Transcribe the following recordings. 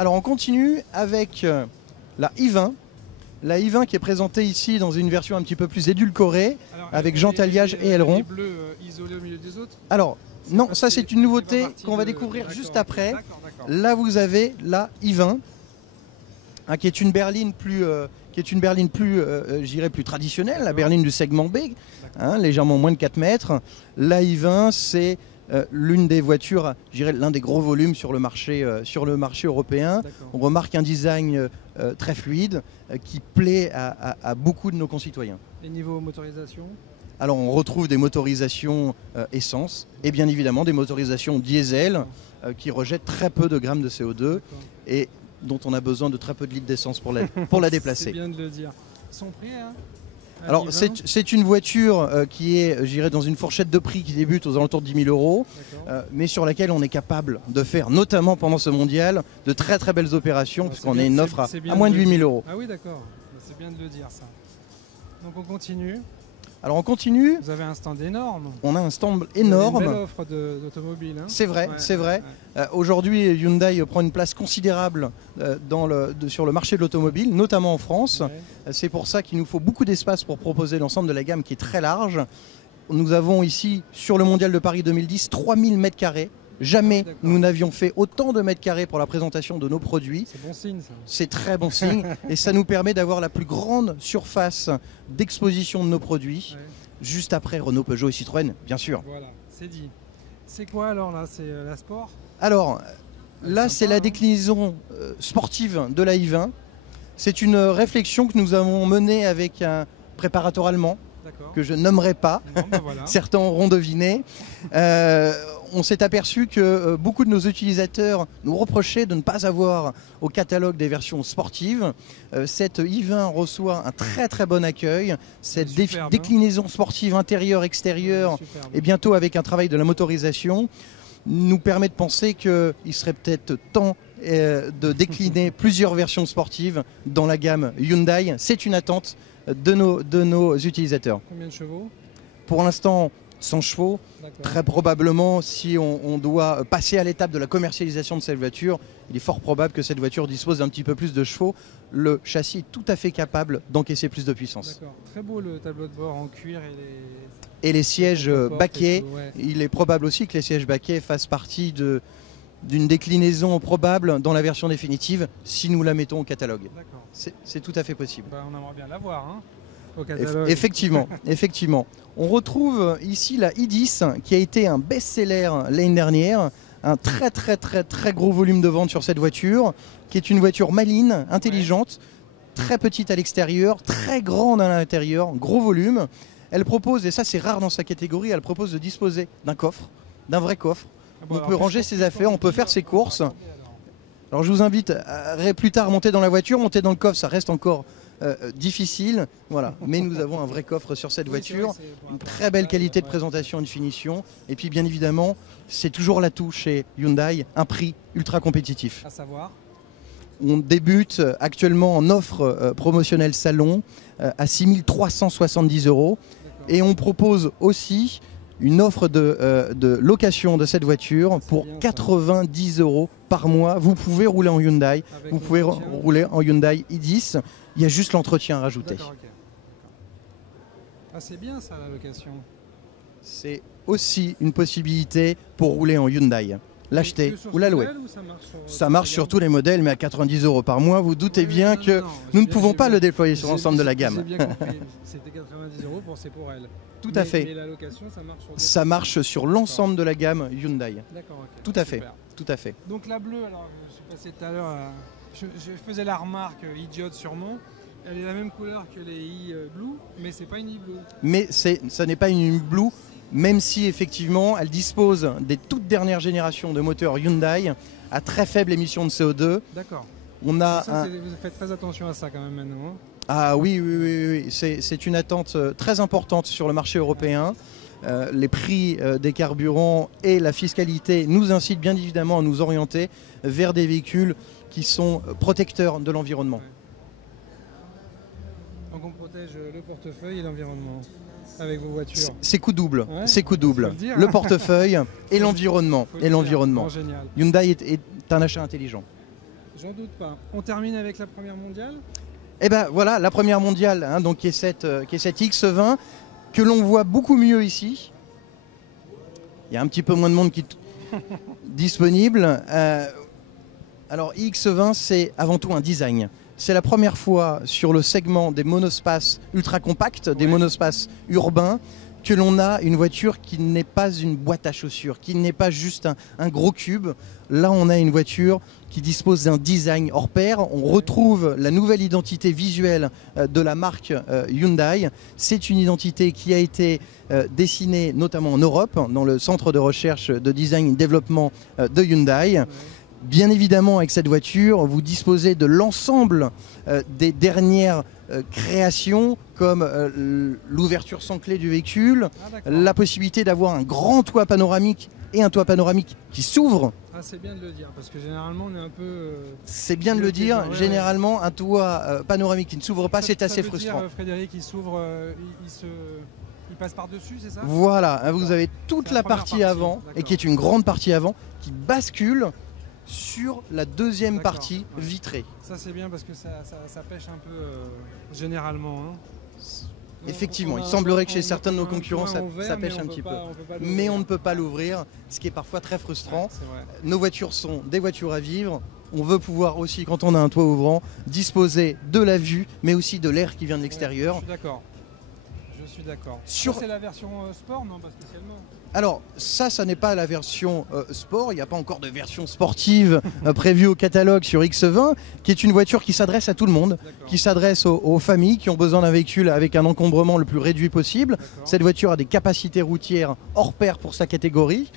Alors on continue avec la i20. La i20 qui est présentée ici dans une version un petit peu plus édulcorée, avec jantalliage et aileron. Les bleus isolés au milieu des autres? Alors non, ça c'est une nouveauté qu'on va découvrir juste après. Là vous avez la i20, hein, qui est une berline plus, je dirais plus traditionnelle, la berline du segment B, hein, légèrement moins de 4 mètres. La i20 c'est l'une des voitures, je dirais l'un des gros volumes sur le marché européen. On remarque un design très fluide qui plaît à beaucoup de nos concitoyens. Et niveau motorisation? Alors on retrouve des motorisations essence et bien évidemment des motorisations diesel qui rejettent très peu de grammes de CO2 et dont on a besoin de très peu de litres d'essence pour la déplacer. C'est bien de le dire. Son prix, hein? Alors c'est une voiture qui est, je dirais, dans une fourchette de prix qui débute aux alentours de 10 000 euros, mais sur laquelle on est capable de faire, notamment pendant ce mondial, de très très belles opérations, puisqu'on a une offre à moins de 8 000 euros. Ah oui, d'accord, c'est bien de le dire ça. Donc on continue. Alors on continue. Vous avez un stand énorme. On a un stand énorme. Une belle offre d'automobile. Hein. C'est vrai, c'est vrai. Aujourd'hui, Hyundai prend une place considérable sur le marché de l'automobile, notamment en France. C'est pour ça qu'il nous faut beaucoup d'espace pour proposer l'ensemble de la gamme qui est très large. Nous avons ici, sur le Mondial de Paris 2010, 3000 m². Jamais nous n'avions fait autant de mètres carrés pour la présentation de nos produits. C'est bon signe ça. C'est très bon signe et ça nous permet d'avoir la plus grande surface d'exposition de nos produits, juste après Renault, Peugeot et Citroën, bien sûr. Voilà, c'est dit. C'est quoi alors là? C'est la Sport? Alors là c'est la déclinaison sportive de la i20. C'est une réflexion que nous avons menée avec un préparateur allemand que je nommerai pas. Non, ben voilà. Certains auront deviné. On s'est aperçu que beaucoup de nos utilisateurs nous reprochaient de ne pas avoir au catalogue des versions sportives. Cette i20 reçoit un très très bon accueil. Cette déclinaison sportive intérieure-extérieure et bientôt avec un travail de la motorisation nous permet de penser qu'il serait peut-être temps de décliner plusieurs versions sportives dans la gamme Hyundai. C'est une attente de nos utilisateurs. Combien de chevaux? Pour l'instant, 100 chevaux. Très probablement, si on doit passer à l'étape de la commercialisation de cette voiture, il est fort probable que cette voiture dispose d'un petit peu plus de chevaux. Le châssis est tout à fait capable d'encaisser plus de puissance. D'accord. Très beau le tableau de bord en cuir et les sièges baquets. Il est probable aussi que les sièges baquets fassent partie d'une déclinaison probable dans la version définitive si nous la mettons au catalogue. C'est tout à fait possible. Bah, on aimerait bien la voir, hein, au catalogue. Effectivement. On retrouve ici la i10 qui a été un best-seller l'année dernière. Un très gros volume de vente sur cette voiture, qui est une voiture maligne, intelligente, très petite à l'extérieur, très grande à l'intérieur, gros volume. Elle propose, et ça c'est rare dans sa catégorie, elle propose de disposer d'un coffre, d'un vrai coffre. On peut ranger ses affaires, on peut faire ses courses. Alors je vous invite plus tard à monter dans la voiture, monter dans le coffre, ça reste encore difficile, voilà. Mais nous avons un vrai coffre sur cette voiture, une très belle qualité de présentation et de finition. Et puis bien évidemment, c'est toujours l'atout chez Hyundai, un prix ultra compétitif. À savoir, on débute actuellement en offre promotionnelle salon à 6 370 € et on propose aussi une offre de location de cette voiture pour 90 € par mois. Vous pouvez rouler en Hyundai, vous pouvez rouler en Hyundai i10, il y a juste l'entretien à rajouter. Ah, c'est bien ça la location. C'est aussi une possibilité pour rouler en Hyundai. L'acheter ou la louer. Ça marche sur tous les modèles, mais à 90 € par mois, vous doutez bien que nous ne pouvons pas le déployer sur l'ensemble de la gamme. J'ai bien compris, c'était 90 € c'est pour elle. Tout à fait. Mais la location, ça marche sur ça marche sur l'ensemble de la gamme Hyundai. D'accord, ok. Tout à fait. Tout à fait. Donc la bleue, alors je suis passé tout à l'heure, je faisais la remarque idiote sûrement. Elle est la même couleur que les e-blue, mais c'est pas une e-blue. Mais ça n'est pas une blue, même si effectivement elle dispose des toutes dernières générations de moteurs Hyundai à très faible émission de CO2. D'accord. Vous faites très attention à ça quand même maintenant. Hein. Ah oui. C'est une attente très importante sur le marché européen. Les prix des carburants et la fiscalité nous incitent bien évidemment à nous orienter vers des véhicules qui sont protecteurs de l'environnement. Donc on protège le portefeuille et l'environnement avec vos voitures. C'est coup double, c'est coup double. Le portefeuille et l'environnement. Génial. Hyundai est un achat intelligent. J'en doute pas. On termine avec la première mondiale. Et ben voilà, la première mondiale, hein, donc qui est cette X20, que l'on voit beaucoup mieux ici. Il y a un petit peu moins de monde qui disponible. Alors X20, c'est avant tout un design. C'est la première fois sur le segment des monospaces ultra compacts, des monospaces urbains, que l'on a une voiture qui n'est pas une boîte à chaussures, qui n'est pas juste un gros cube. Là, on a une voiture qui dispose d'un design hors pair. On retrouve la nouvelle identité visuelle de la marque Hyundai. C'est une identité qui a été dessinée notamment en Europe, dans le centre de recherche de design et développement de Hyundai. Bien évidemment, avec cette voiture, vous disposez de l'ensemble des dernières créations, comme l'ouverture sans clé du véhicule, la possibilité d'avoir un grand toit panoramique et un toit panoramique qui s'ouvre. Ah, c'est bien de le dire, parce que généralement, on est un peu... C'est bien de le dire, généralement, un toit panoramique qui ne s'ouvre pas, c'est assez frustrant. Dire, Frédéric, il s'ouvre, il passe par-dessus, c'est ça? Voilà, vous avez toute la partie avant, et qui est une grande partie avant, qui bascule sur la deuxième partie vitrée. Ça c'est bien parce que ça pêche un peu généralement. Hein. Effectivement, il semblerait que chez certains de nos concurrents ça pêche un petit peu. Mais on ne peut pas l'ouvrir, ce qui est parfois très frustrant. Nos voitures sont des voitures à vivre. On veut pouvoir aussi, quand on a un toit ouvrant, disposer de la vue, mais aussi de l'air qui vient de l'extérieur. Je suis d'accord. Je suis d'accord. C'est la version sport, non, pas spécialement. Alors ça n'est pas la version sport, il n'y a pas encore de version sportive prévue au catalogue sur X20, qui est une voiture qui s'adresse à tout le monde, qui s'adresse aux familles qui ont besoin d'un véhicule avec un encombrement le plus réduit possible. Cette voiture a des capacités routières hors pair pour sa catégorie.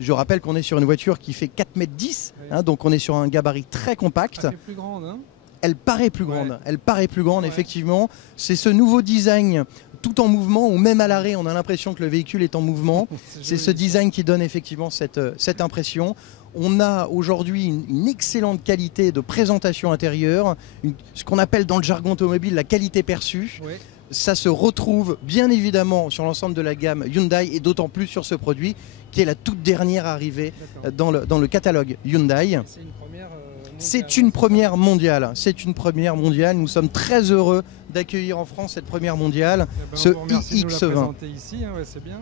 Je rappelle qu'on est sur une voiture qui fait 4,10 m, hein, donc on est sur un gabarit très compact. Elle est plus grande, hein. Elle paraît plus grande, elle paraît plus grande, effectivement. C'est ce nouveau design tout en mouvement, ou même à l'arrêt, on a l'impression que le véhicule est en mouvement. C'est ce design qui donne effectivement cette impression. On a aujourd'hui une excellente qualité de présentation intérieure, ce qu'on appelle dans le jargon automobile la qualité perçue. Oui. Ça se retrouve bien évidemment sur l'ensemble de la gamme Hyundai et d'autant plus sur ce produit qui est la toute dernière arrivée dans le catalogue Hyundai. C'est une première mondiale. C'est une première mondiale. Nous sommes très heureux d'accueillir en France cette première mondiale, ce iX20. Ici, hein, c'est bien.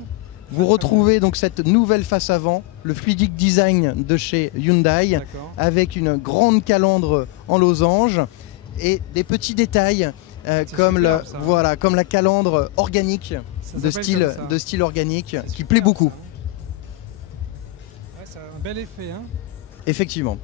Vous retrouvez donc cette nouvelle face avant, le fluidic design de chez Hyundai, avec une grande calandre en losange et des petits détails comme la calandre organique de style organique qui plaît beaucoup. C'est un bel effet, hein. Effectivement.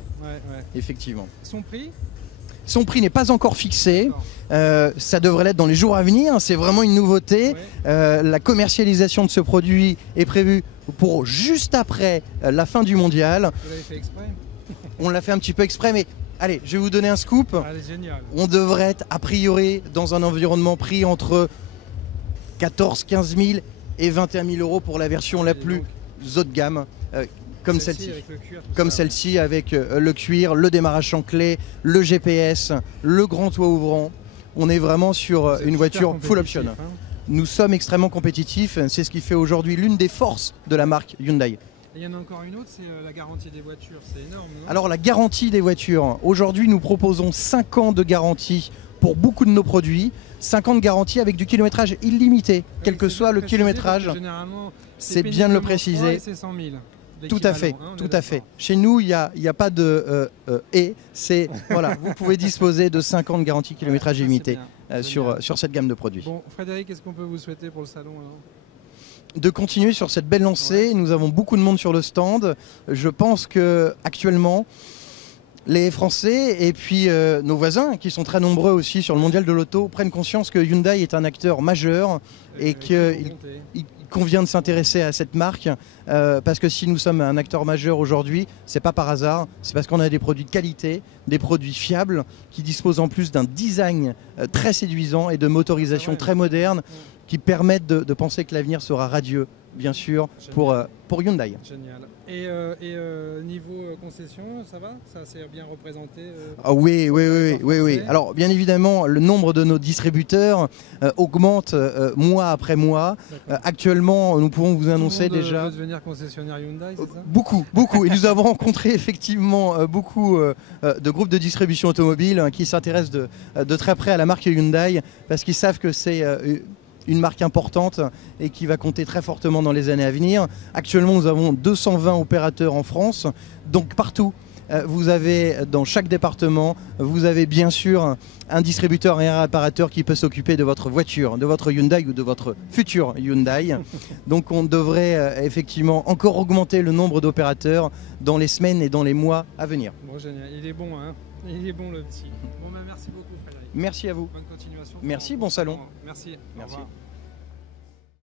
Effectivement. Son prix n'est pas encore fixé. Ça devrait l'être dans les jours à venir. C'est vraiment une nouveauté. La commercialisation de ce produit est prévue pour juste après la fin du mondial. Vous l'avez fait exprès? On l'a fait un petit peu exprès, mais allez, je vais vous donner un scoop. Allez, génial. On devrait être a priori dans un environnement prix entre 14 000, 15 000 et 21 000 euros pour la version la plus haut de gamme. Comme celle-ci avec le cuir, le démarrage sans clé, le GPS, le grand toit ouvrant. On est vraiment sur une voiture full option. Hein. Nous sommes extrêmement compétitifs, c'est ce qui fait aujourd'hui l'une des forces de la marque Hyundai. Et il y en a encore une autre, c'est la garantie des voitures, c'est énorme, non? Alors la garantie des voitures, aujourd'hui nous proposons 5 ans de garantie pour beaucoup de nos produits, 5 ans de garantie avec du kilométrage illimité, quel que soit le kilométrage, c'est bien de le préciser. C'est 100 000. Tout à fait, hein, tout à fait. Chez nous, il n'y a pas de c'est voilà, vous pouvez disposer de 5 ans de garantie kilométrage illimité sur cette gamme de produits. Bon, Frédéric, qu'est-ce qu'on peut vous souhaiter pour le salon alors? De continuer sur cette belle lancée. Nous avons beaucoup de monde sur le stand. Je pense que actuellement, les Français et puis nos voisins, qui sont très nombreux aussi sur le mondial de l'auto, prennent conscience que Hyundai est un acteur majeur et qu'il convient de s'intéresser à cette marque parce que si nous sommes un acteur majeur aujourd'hui, c'est pas par hasard, c'est parce qu'on a des produits de qualité, des produits fiables qui disposent en plus d'un design très séduisant et de motorisation très moderne qui permettent de penser que l'avenir sera radieux bien sûr, Génial. pour Hyundai. Génial. Niveau concession, ça va? Ça s'est bien représenté Ah oui, oui, oui, territoire oui, oui. français? Alors, bien évidemment, le nombre de nos distributeurs augmente mois après mois. D'accord. Actuellement, nous pouvons vous annoncer Tout le monde déjà veut devenir concessionnaire Hyundai, c'est ça? beaucoup, beaucoup. Et nous avons rencontré effectivement beaucoup de groupes de distribution automobile qui s'intéressent de très près à la marque Hyundai parce qu'ils savent que c'est une marque importante et qui va compter très fortement dans les années à venir. Actuellement, nous avons 220 opérateurs en France, donc partout. Vous avez, dans chaque département, vous avez bien sûr un distributeur et un réparateur qui peut s'occuper de votre voiture, de votre Hyundai ou de votre futur Hyundai. Donc on devrait effectivement encore augmenter le nombre d'opérateurs dans les semaines et dans les mois à venir. Bon, génial. Il est bon, hein? Il est bon, le petit. Bon, merci beaucoup, Frédéric. Merci à vous. Bonne continuation. Merci, bon salon. Merci. Au Merci. revoir.